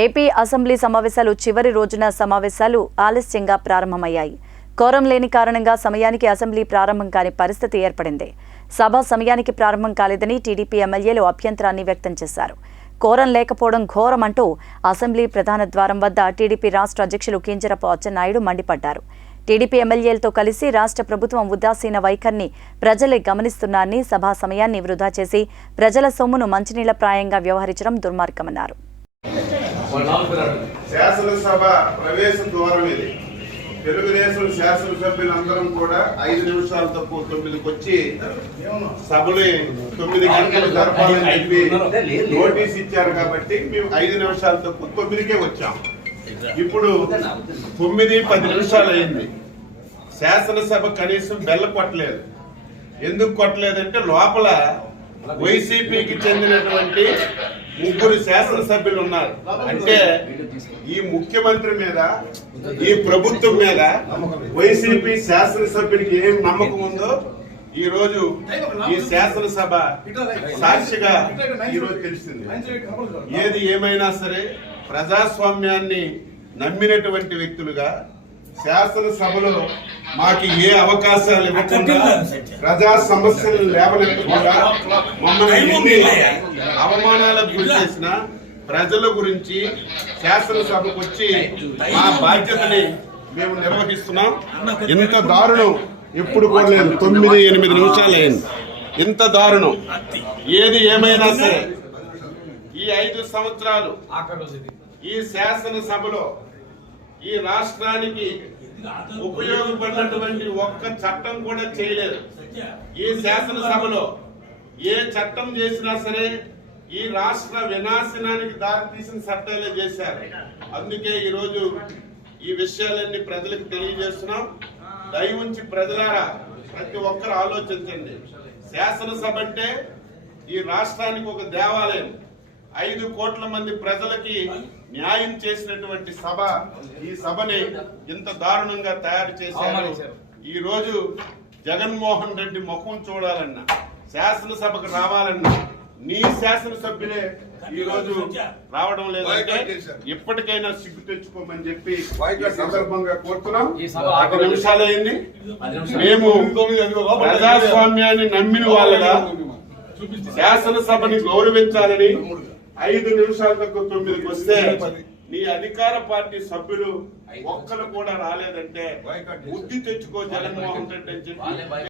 AP assembly సమావేశాలు చివరి రోజున సమావేశాలు ఆలస్యంగా ప్రారంభమయ్యాయి. కోరం లేని కారణంగా సమయానికి అసెంబ్లీ ప్రారంభం కాని పరిస్థితి ఏర్పడింది. సభ సమయానికి ప్రారంభం కాలేదని టీడీపీ ఎమ్మెల్యేలు అభ్యంతరాన్ని వ్యక్తం చేశారు. కోరం లేకపోవడం ఘోరం అంటూ అసెంబ్లీ ప్రధాన ద్వారం వద్ద టీడీపీ రాష్ట్ర అధ్యక్షులు కింజరపు అచ్చెన్నాయుడు మండిపడ్డారు. టీడీపీ ఎమ్మెల్యేలతో కలిసి రాష్ట్ర ప్రభుత్వం ఉదాసీన వైఖరిని ప్రజలే గమనిస్తున్నారని సభా సమయాన్ని వృధా చేసి ప్రజల సొమ్మును మంచినీళ్ళ ప్రాయంగా వ్యవహరించడం దుర్మార్గమన్నారు. శాసనసభ ప్రవేశ ద్వారం ఇది. తెలుగుదేశం శాసనసభ్యులందరం కూడా ఐదు నిమిషాల తక్కువ తొమ్మిదికి వచ్చి సభలు తొమ్మిది గంటలు జరపాలని చెప్పి నోటీస్ ఇచ్చారు కాబట్టి మేము ఐదు నిమిషాల తక్కువ తొమ్మిదికే వచ్చాం. ఇప్పుడు తొమ్మిది పది నిమిషాలు అయింది శాసనసభ కనీసం బెల్ల కొట్టలేదు. ఎందుకు కొట్టలేదంటే లోపల వైసీపీకి చెందినటువంటి ముగ్గురు శాసనసభ్యులు ఉన్నారు. అంటే ఈ ముఖ్యమంత్రి మీద ఈ ప్రభుత్వం మీద వైసీపీ శాసనసభ్యునికి ఏం నమ్మకం ఉందో ఈ రోజు ఈ శాసనసభ సాక్షిగా ఈ రోజు తెలిసింది. ఏది ఏమైనా సరే ప్రజాస్వామ్యాన్ని నమ్మినటువంటి వ్యక్తులుగా శాసనసభలో మాకు ఏ అవకాశాలు ఇవ్వకుండా ప్రజా సమస్యలు లేవనెత్తకుండా మమ్మల్ని అవమానాలకు గురి చేసిన ప్రజల గురించి శాసనసభకు వచ్చి మా బాధ్యతని మేము నిర్వహిస్తున్నాం. ఇంత దారుణం. ఎప్పుడు కూడా లేదు తొమ్మిది ఎనిమిది నిమిషాలు అయింది. ఇంత దారుణం. ఏది ఏమైనా సరే. ఈ ఐదు సంవత్సరాలు ఈ శాసనసభలో ఈ రాష్ట్రానికి ఉపయోగపడినటువంటి ఒక్క చట్టం కూడా చేయలేదు. ఈ శాసనసభలో ఏ చట్టం చేసినా సరే ఈ రాష్ట్ర వినాశనానికి దారితీసిన చట్టాలే చేశారు. అందుకే ఈరోజు ఈ విషయాలన్నీ ప్రజలకు తెలియజేస్తున్నాం. దయ ఉంచి ప్రజలారా ప్రతి ఒక్కరు ఆలోచించండి. శాసనసభ అంటే ఈ రాష్ట్రానికి ఒక దేవాలయం. ఐదు కోట్ల మంది ప్రజలకి న్యాయం చేసినటువంటి సభ ఈ సభని ఇంత దారుణంగా తయారు చేశారు. ఈ రోజు జగన్మోహన్ రెడ్డి ముఖం చూడాలన్నా శాసనసభకు రావాలన్నా నీ శాసనసభ్యులే ఈ రోజు రావడం లేదంటే ఇప్పటికైనా సిగ్గు తెచ్చుకోమని చెప్పి ఈ సందర్భంగా కోరుతున్నాం. పది మేము ప్రజాస్వామ్యాన్ని నమ్మిన వాళ్ళగా శాసనసభని గౌరవించాలని ఐదు నిమిషాల తక్కువ తొమ్మిదికి వస్తే నీ అధికార పార్టీ సభ్యులు ఒక్కరు కూడా రాలేదంటే బుద్ధి తెచ్చుకో జగన్మోహన్ రెడ్డి అని చెప్పి